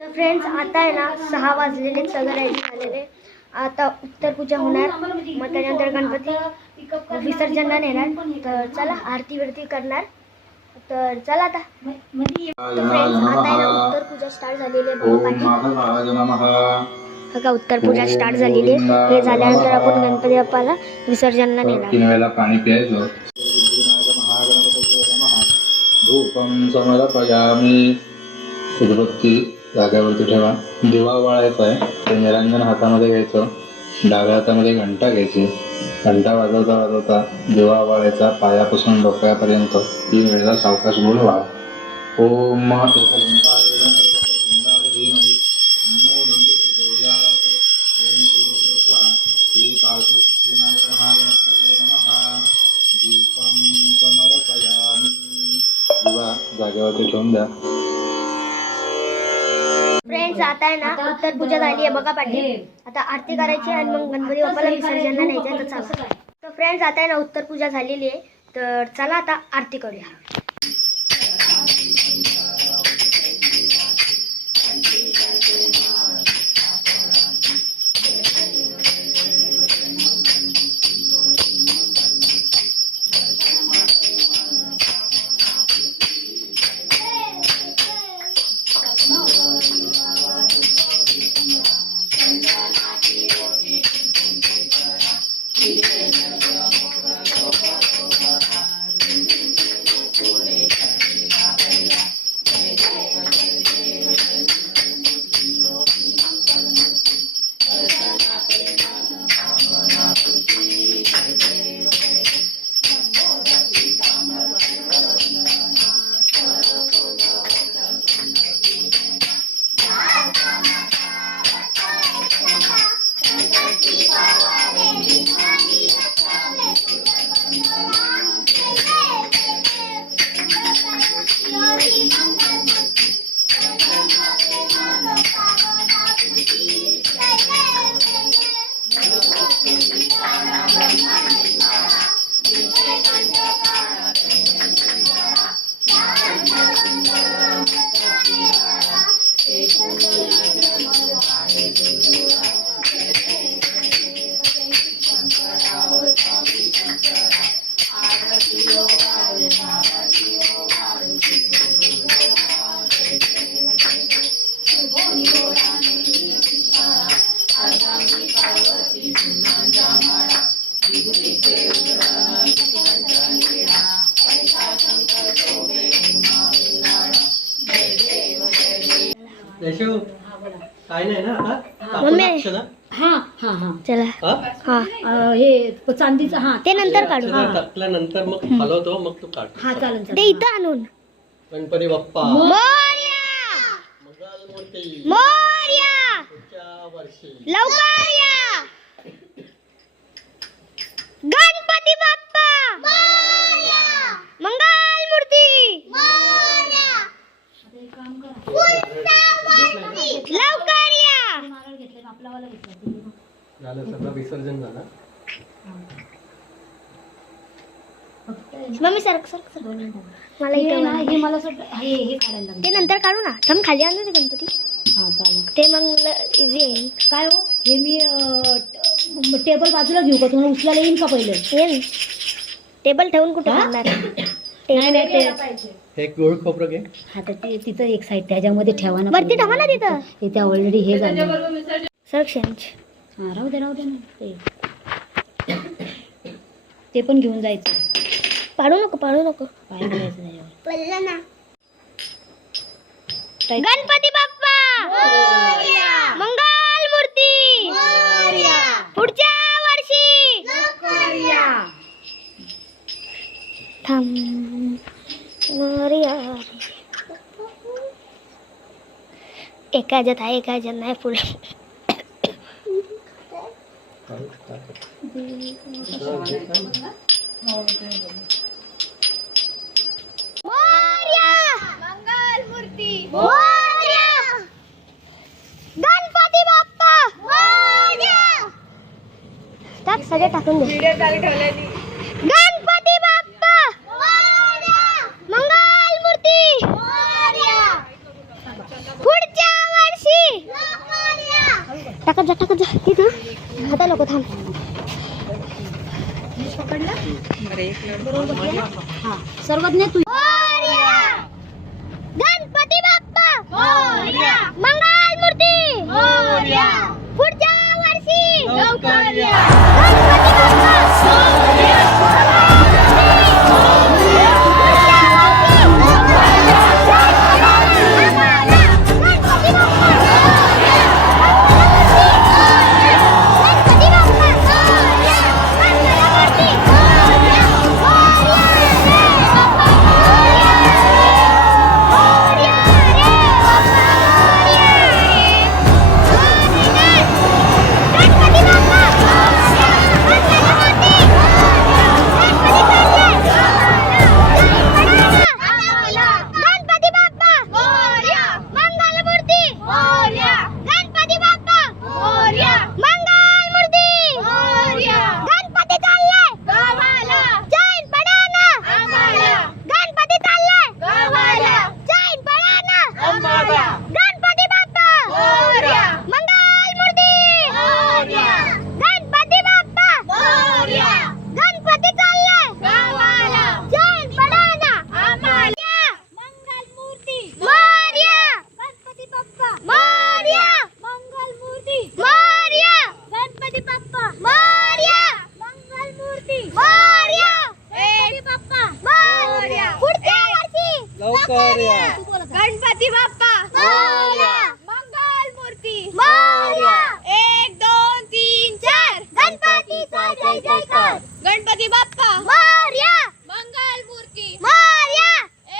तर फ्रेंड्स आता आहे ना 6 वाजलेले, सगळं रेडी झालेले. आता उत्तर पूजा होणार, मग त्यानंतर गणपती विसर्जनला नेणार. तर चला आरती वरती करणार. तर चला आता. तर फ्रेंड्स आता आहे ना उत्तर पूजा स्टार्ट झालेली आहे. बघा उत्तर पूजा स्टार्ट झालेली आहे. हे झाल्यानंतर आपण गणपती बाप्पाला विसर्जनला नेणार. 3 वेळेला पाणी प्यायचं. धूपम समर्पयामी. उदबत्ती जागेवरती ठेवा. दिवा वाळायचा आहे, ते निरंजन हातामध्ये घ्यायचं. डाव्या हातामध्ये घंटा घ्यायची. घंटा वाजवता वाजवता दिवा वाळायचा पायापासून डोक्यापर्यंत 3 वेळेला सावकाश बोलवा. ओम दिवा जागेवरती ठेवून द्या. फ्रेंड्स आता आहे ना उत्तर पूजा झाली आहे बघा पाटील. आता आरती करायची आणि मग गणपती बाप्पाला विसर्जनला न्यायचं. तर चला. तर फ्रेंड्स आता आहे ना उत्तर पूजा झालेली आहे. तर चला आता आरती करूया. काय नाही ना मम्मी हा हा हा चला. हा हे चांदीचं हा ते नंतर काढू. टाकल्यानंतर मग हलवतो, मग तू काढ. हा चालेल ते इथं आणून. गणपती बाप्पा मोरया मंगलमूर्ती मोरया पुढच्या वर्षी लवकर या. गणपती बाप्पा मोरया मंगलमूर्ती मोरया लवकर या. झालं सगळं विसर्जन झालं. मम्मी सरक मला इथे हे मला हे काढायला लागलं. ते नंतर काढू ना. थांब खाली आणू ते गणपती. हा चालेल. ते मग इझी येईल. काय हो हे मी टेबल बाजूला घेऊ का? तुम्हाला उचलायला येईल का पहिले? येईल. टेबल ठेवून कुठे करणार? नाही नाही हे गोळ खोबरं घे. हा तर ते तिथं एक साईड त्याच्यामध्ये ठेवा ना. वरती ठेवा ना तिथं. तिथे ऑलरेडी हे झालं. सरक्षेंच हा राहू दे ना ते पण घेऊन जायचं. पाडू नको पाय घालायचं त्याच्यावर. पडलं ना. गणपती बाप्पा मोरया मंगलमूर्ती मोरया पुढच्या वर्षी लवकर या. थांब मोरया. एका ह्याच्यात आहे, एका ह्याच्यात नाही. फुल मोरया मंगलमूर्ती मोरया गणपती बाप्पा मोरया. टाक सगळे टाकून दे. गणपती बाप्पा मोरया मंगलमूर्ती मोरया पुढच्या वर्षी आता नको थांब. पकडला बरोबर बसला? हा सर्वज्ञ तू गणपती बाप्पा मोरया, मंगल मूर्ती मोरया, पुढच्या वर्षी लवकर या. गणपती बाप्पा मोरया, गणपती बाप्पा मोरया, मंगल मूर्ती मोरया, 1 2 3 4 गणपतीचा जय जयकार. गणपती बाप्पा मोरया, मंगल मूर्ती मोरया,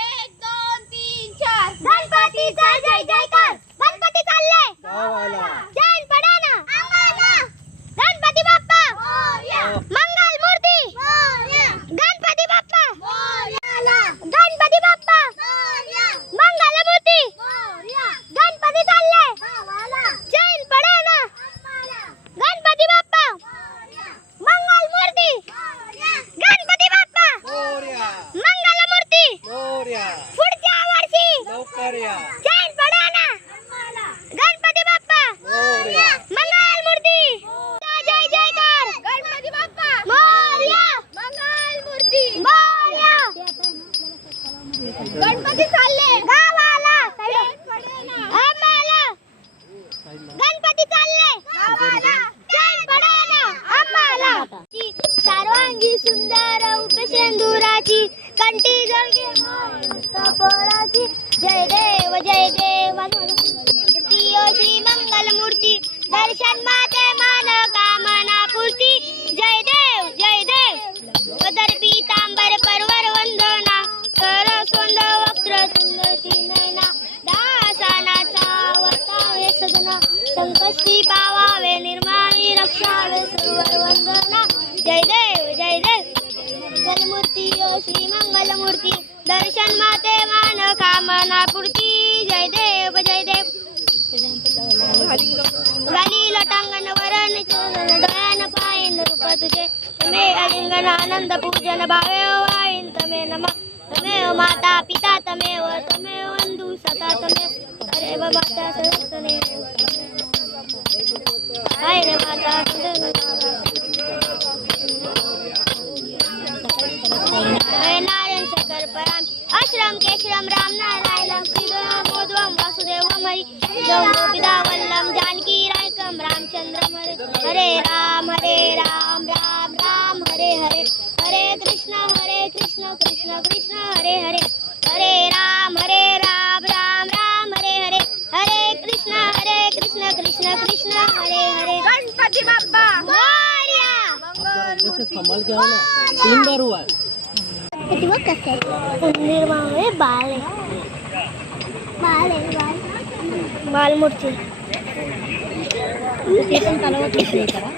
1 2 3 4 गणपतीचा जय जयकार. गणपती चालले गावाला, जैन पडाना आम्हाला. गणपती बाप्पा मोरया, मंगल मूर्ती मोरया, गणपती बाप्पा मोरया, गणपती बाप्पा मोरया, मंगल मूर्ती मोरया, गणपती चालले गावाला, जैन पडाना आम्हाला. गणपती बाप्पा मोरया, मंगल मूर्ती मोरया, गणपती बाप्पा मोरया, मंगल मूर्ती मोरया, पुढच्या वर्षी लवकर या. जैन पडाना आम्हाला. गणपती बाप्पा मोरया, मंगल मूर्ती जय जयकार. गणपती बाप्पा मोरया, मंगल मूर्ती मोरया, गणपती चालले गावाला, आम्हाला. गणपती चालले गावाला, जैन पडाना आम्हाला. सर्वांगी सुंदर उपसेंदुराची, कंठी जळके कपोळाची. जय देव श्री मंगल मूर्ती, दर्शन माते मान कामना पूर्ती. जय देव पदर पीतांबर परवर वंदना, कर सोंद वक्र तुंगती नयना. दासानाचा वर्तावे सदना, संकष्टी पावावे निर्माणी रक्षावे सर्वर वंदना. जय देव मूर्ती श्री मंगल मूर्ती, दर्शन माते मान कामना पूर्ती. जय देव घाली लटांगण वरण डोळ्यान पायन रूप तुझे. तमे अलिंगन आनंद पूजन भावे वाईन तमे नमः. तमेव माता पिता तमेव बंधू सता तमेव. अरे माता सरस्वती हाय रे माता नारायण शंकर पराम. अश्रम केशरम राम नारायणम श्रीधरम मोदवम वासुदेवम हरि पिता वल्लम जानकी रायकम रामचंद्रम. हरे राम राम राम हरे हरे. हरे कृष्ण कृष्ण कृष्ण हरे हरे. हरे राम राम राम हरे हरे. हरे कृष्ण कृष्ण कृष्ण हरे हरे. गणपती बाप्पा मोरया, जैसे संभाल के आओ ना, 3 बार हुआ है. निर्माण बाल मूर्ती. ते पण तलावात हे करा,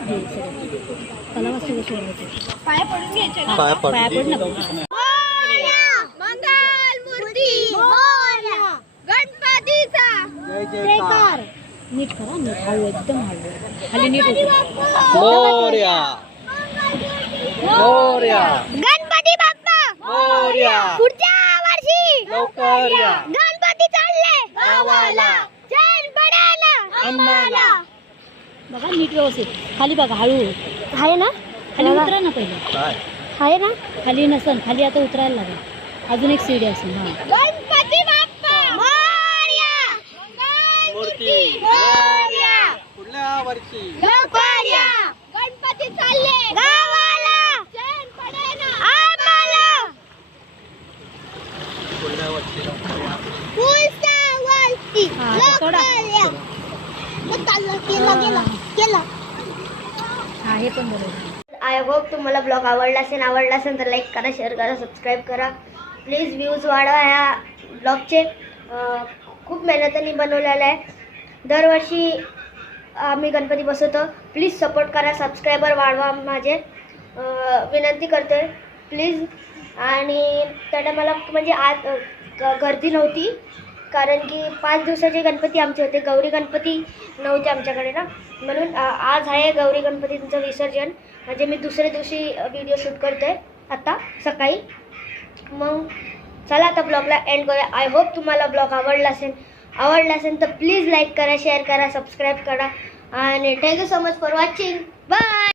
तलावात सगळं सोडायचं. पाया पाया पड. पडलं मंगल मूर्ती मोरया, गणपतीचा जय जयकार. नीट करा, नीट हळू, एकदम हळू. खाली नीट होतं. मोरया, गणपती बाप्पा मोरया, पुढच्या वर्षी लवकर या. गणपती चालले गावाला, जैन पडाना आम्हाला. बघा नीट व्यवस्थित खाली बघा हळू आहे ना खाली बघा. उतरा ना पहिले काय आहे ना खाली नसन खाली आता उतरायला लागेल अजून एक सीडी असेल हां गणपती बाप्पा मोरया मूर्ती पुढल्या वर्षी लवकर या गणपती चालले गावाला चैन पडेना आम्हाला पुढल्या वर्षी लवकर या. पुढच्या वर्षी हां, आता सोडा. लवकर या मग चाललं केलं हां हे पण बरोबर आय होप तुम्हाला ब्लॉग आवडला असेल तर लाईक करा शेअर करा सबस्क्राईब करा प्लीज व्ह्यूज वाढवा ह्या ब्लॉगचे खूप मेहनतीने बनवलेलं आहे दरवर्षी आम्ही गणपती बसवतो प्लीज सपोर्ट करा सबस्क्रायबर वाढवा माझे विनंती करते प्लीज आणि त्या मला म्हणजे आज गर्दी नव्हती कारण की 5 दिवसाचे गणपती आमचे होते गौरी गणपती नव्हते आमच्याकडे ना म्हणून आज आहे गौरी गणपतींचं विसर्जन म्हणजे मी दुसऱ्या दिवशी व्हिडिओ शूट करते आता सकाळी मग चला आता ब्लॉगला एंड करूया आय होप तुम्हाला ब्लॉग आवडला असेल तर प्लीज लाईक करा शेअर करा सबस्क्राईब करा आणि thank you so much for watching bye